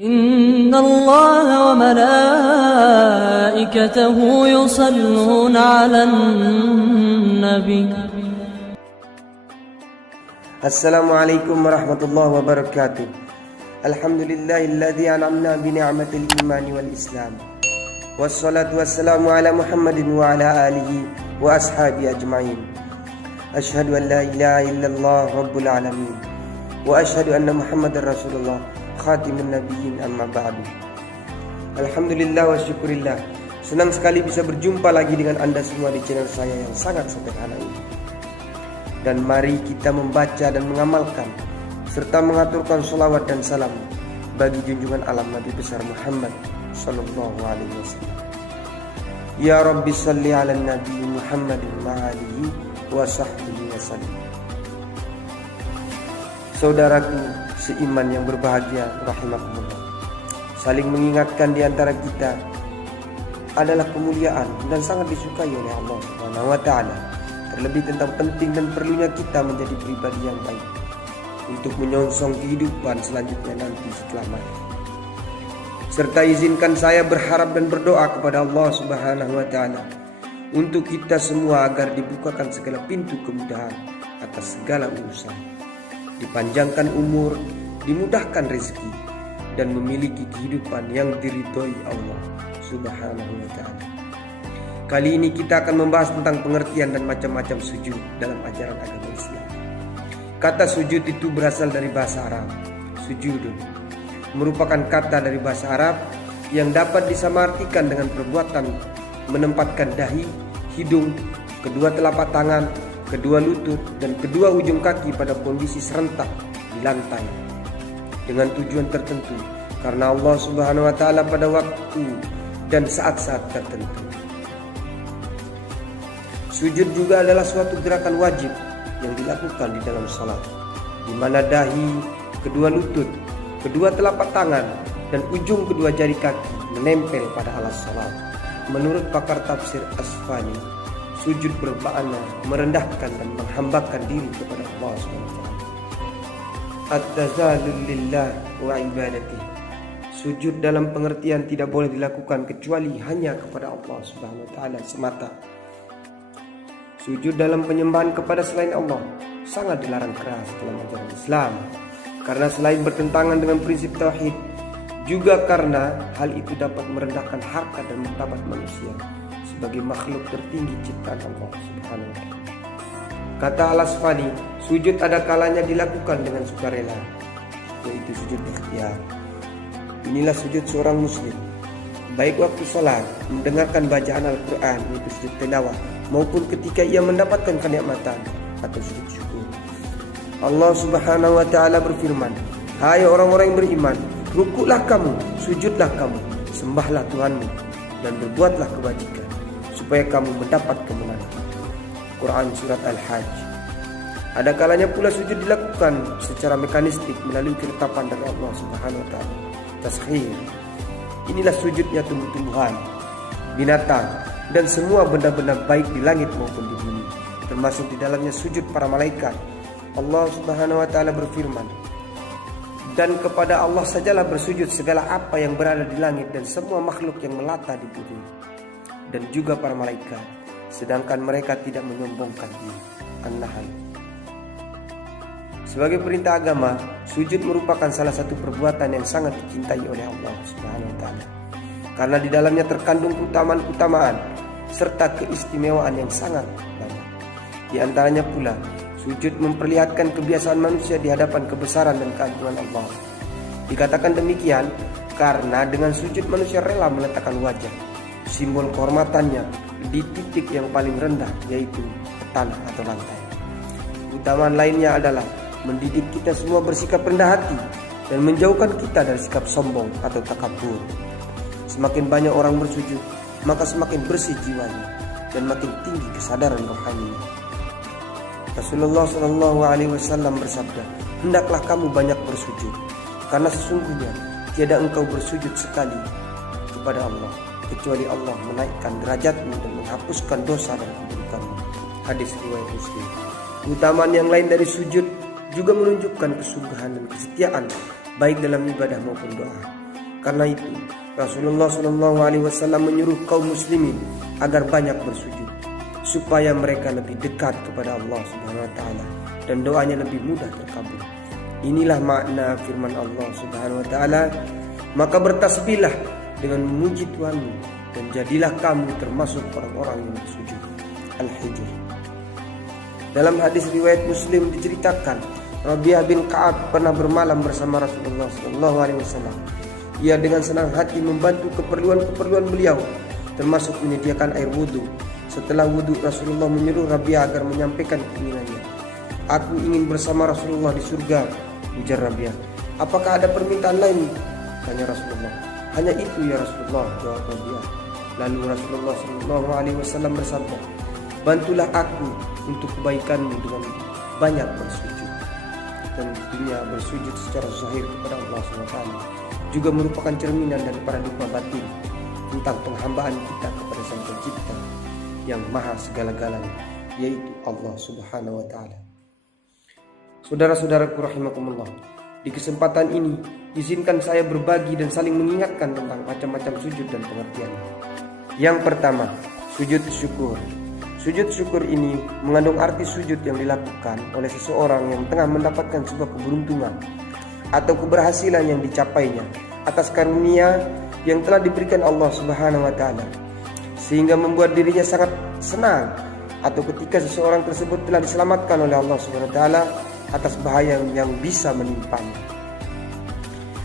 إن الله وملائكته يصلون على النبي. Assalamualaikum warahmatullahi wabarakatuh. Alhamdulillahilladzi an'amna bi ni'matil imani wal islam. Wassalatu wassalamu ala Muhammadin wa ala alihi wa ashabi ajma'in. Asyhadu an la ilaha illallah rabbul alamin wa asyhadu anna Muhammadar rasulullah khatimun nabiyyin, amma ba'du. Alhamdulillah wa syukurillah. Senang sekali bisa berjumpa lagi dengan Anda semua di channel saya yang sangat sederhana ini. Dan mari kita membaca dan mengamalkan serta mengaturkan sholawat dan salam bagi junjungan alam Nabi besar Muhammad sallallahu alaihi wasallam. Ya Rabbi salli ala Nabi Muhammadin ma'alihi wa sahbihi wasallam. Saudaraku seiman yang berbahagia rahimakumullah, saling mengingatkan di antara kita adalah kemuliaan dan sangat disukai oleh Allah Subhanahu wa taala. Terlebih tentang penting dan perlunya kita menjadi pribadi yang baik untuk menyongsong kehidupan selanjutnya nanti setelah mati. Serta izinkan saya berharap dan berdoa kepada Allah Subhanahu wa taala untuk kita semua agar dibukakan segala pintu kemudahan atas segala urusan, dipanjangkan umur, dimudahkan rezeki, dan memiliki kehidupan yang diridhoi Allah Subhanahu wa taala. Kali ini kita akan membahas tentang pengertian dan macam-macam sujud dalam ajaran agama Islam. Kata sujud itu berasal dari bahasa Arab. Sujudun merupakan kata dari bahasa Arab yang dapat disamartikan dengan perbuatan menempatkan dahi, hidung, kedua telapak tangan, kedua lutut, dan kedua ujung kaki pada kondisi serentak di lantai dengan tujuan tertentu karena Allah Subhanahu wa taala pada waktu dan saat-saat tertentu. Sujud juga adalah suatu gerakan wajib yang dilakukan di dalam salat, di mana dahi, kedua lutut, kedua telapak tangan, dan ujung kedua jari kaki menempel pada alas salat. Menurut pakar tafsir Asfani, sujud bermakna merendahkan dan menghambakan diri kepada Allah SWT. At-tazallul lillah wa ibadatihi. Sujud dalam pengertian tidak boleh dilakukan kecuali hanya kepada Allah Subhanahu wa taala semata. Sujud dalam penyembahan kepada selain Allah sangat dilarang keras dalam ajaran Islam, karena selain bertentangan dengan prinsip tauhid, juga karena hal itu dapat merendahkan harkat dan martabat manusia sebagai makhluk tertinggi ciptaan Allah Subhanahu wa taala. Kata Al-Asfani, sujud ada kalanya dilakukan dengan sukarela, yaitu sujud ikhtiar. Inilah sujud seorang muslim, baik waktu salat, mendengarkan bacaan Al-Quran, yaitu sujud tilawah, maupun ketika ia mendapatkan kenikmatan atau sujud syukur. Allah Subhanahu wa taala berfirman, "Hai orang-orang yang beriman, rukuklah kamu, sujudlah kamu, sembahlah Tuhanmu, dan berbuatlah kebajikan, supaya kamu mendapat kemenangan." Quran surat Al-Hajj. Ada kalanya pula sujud dilakukan secara mekanistik melalui ketetapan dari Allah Subhanahu wa taala. Taskhir. Inilah sujudnya tumbuh-tumbuhan, binatang, dan semua benda-benda baik di langit maupun di bumi, termasuk di dalamnya sujud para malaikat. Allah Subhanahu wa taala berfirman, "Dan kepada Allah sajalah bersujud segala apa yang berada di langit dan semua makhluk yang melata di bumi, dan juga para malaikat, sedangkan mereka tidak menyombongkan diri." An-Nahl. Sebagai perintah agama, sujud merupakan salah satu perbuatan yang sangat dicintai oleh Allah Subhanahu wa taala, karena di dalamnya terkandung keutamaan-keutamaan serta keistimewaan yang sangat banyak. Di antaranya pula, sujud memperlihatkan kebiasaan manusia di hadapan kebesaran dan keagungan Allah. Dikatakan demikian karena dengan sujud manusia rela meletakkan wajah, simbol kehormatannya, di titik yang paling rendah, yaitu ke tanah atau lantai. Keutamaan lainnya adalah mendidik kita semua bersikap rendah hati dan menjauhkan kita dari sikap sombong atau takabur. Semakin banyak orang bersujud, maka semakin bersih jiwanya dan makin tinggi kesadaran rohaninya. Rasulullah Shallallahu Alaihi Wasallam bersabda, "Hendaklah kamu banyak bersujud, karena sesungguhnya tiada engkau bersujud sekali kepada Allah kecuali Allah menaikkan derajatmu dan menghapuskan dosa dan keburukanmu." Hadis riwayat Muslim. Keutamaan yang lain dari sujud juga menunjukkan kesungguhan dan kesetiaan baik dalam ibadah maupun doa. Karena itu Rasulullah SAW menyuruh kaum muslimin agar banyak bersujud supaya mereka lebih dekat kepada Allah Subhanahu wa taala dan doanya lebih mudah terkabul. Inilah makna firman Allah Subhanahu wa taala, maka bertasbihlah dengan memuji Tuhanmu dan jadilah kamu termasuk orang-orang yang bersujud. Al-Hijr. Dalam hadis riwayat Muslim diceritakan, Rabi'ah bin Ka'ab pernah bermalam bersama Rasulullah SAW. Ia dengan senang hati membantu keperluan-keperluan beliau, termasuk menyediakan air wudhu. Setelah wudhu, Rasulullah menyuruh Rabi'ah agar menyampaikan keinginannya. Aku ingin bersama Rasulullah di surga, ujar Rabi'ah. Apakah ada permintaan lain? Tanya Rasulullah. Hanya itu ya Rasulullah, jawab Rabi'ah. Lalu Rasulullah SAW bersabda, bantulah aku untuk kebaikanmu dengan banyak bersujud. Tentunya bersujud secara zahir kepada Allah SWT juga merupakan cerminan daripada lupa batin tentang penghambaan kita kepada Sang Pencipta yang maha segala-galanya, yaitu Allah Subhanahu wa taala. Saudara-saudaraku rahimakumullah, di kesempatan ini izinkan saya berbagi dan saling mengingatkan tentang macam-macam sujud dan pengertiannya. Yang pertama, sujud syukur. Sujud syukur ini mengandung arti sujud yang dilakukan oleh seseorang yang tengah mendapatkan sebuah keberuntungan atau keberhasilan yang dicapainya atas karunia yang telah diberikan Allah Subhanahu wa taala, sehingga membuat dirinya sangat senang, atau ketika seseorang tersebut telah diselamatkan oleh Allah Subhanahu wa taala atas bahaya yang bisa menimpanya.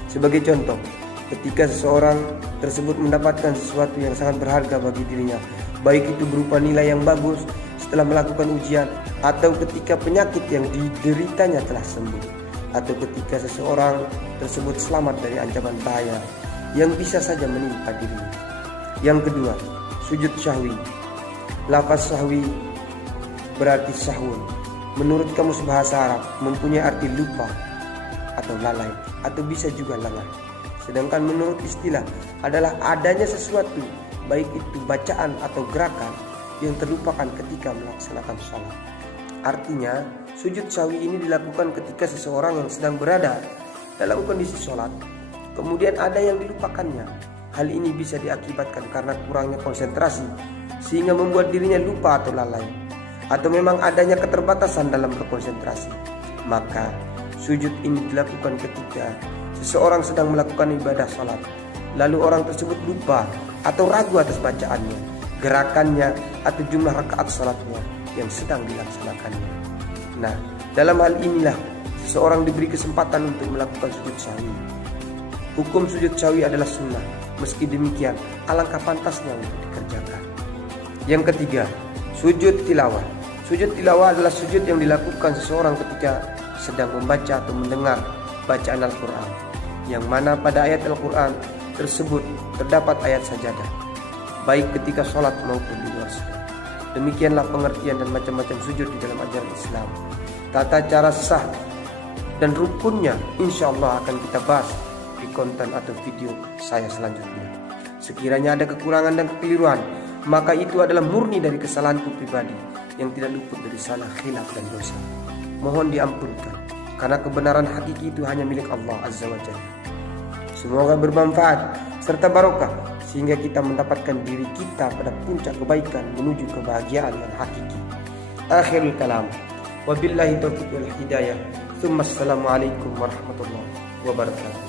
Sebagai contoh, ketika seseorang tersebut mendapatkan sesuatu yang sangat berharga bagi dirinya, baik itu berupa nilai yang bagus setelah melakukan ujian, atau ketika penyakit yang dideritanya telah sembuh, atau ketika seseorang tersebut selamat dari ancaman bahaya yang bisa saja menimpa dirinya. Yang kedua, sujud syahwi. Lafaz syahwi berarti sahun. Menurut kamus bahasa Arab mempunyai arti lupa atau lalai, atau bisa juga lengah. Sedangkan menurut istilah adalah adanya sesuatu, baik itu bacaan atau gerakan, yang terlupakan ketika melaksanakan sholat. Artinya, sujud syahwi ini dilakukan ketika seseorang yang sedang berada dalam kondisi sholat, kemudian ada yang dilupakannya. Hal ini bisa diakibatkan karena kurangnya konsentrasi, sehingga membuat dirinya lupa atau lalai, atau memang adanya keterbatasan dalam berkonsentrasi. Maka, sujud ini dilakukan ketika seseorang sedang melakukan ibadah sholat, lalu orang tersebut lupa atau ragu atas bacaannya, gerakannya, atau jumlah rakaat sholatnya yang sedang dilaksanakannya. Nah, dalam hal inilah seseorang diberi kesempatan untuk melakukan sujud syahwi. Hukum sujud syahwi adalah sunnah. Meski demikian, alangkah pantasnya untuk dikerjakan. Yang ketiga, sujud tilawah. Sujud tilawah adalah sujud yang dilakukan seseorang ketika sedang membaca atau mendengar bacaan Al-Quran, yang mana pada ayat Al-Quran tersebut terdapat ayat sajadah, baik ketika sholat maupun di luar sholat. Demikianlah pengertian dan macam-macam sujud di dalam ajaran Islam. Tata cara sah dan rukunnya insya Allah akan kita bahas di konten atau video saya selanjutnya. Sekiranya ada kekurangan dan kekeliruan, maka itu adalah murni dari kesalahanku pribadi yang tidak luput dari salah, khilaf, dan dosa. Mohon diampunkan, karena kebenaran hakiki itu hanya milik Allah Azza wa Jalla. Semoga bermanfaat serta barokah, sehingga kita mendapatkan diri kita pada puncak kebaikan menuju kebahagiaan yang hakiki. Akhirul kalam, wabillahi taufiq wal hidayah. Assalamualaikum warahmatullahi wabarakatuh.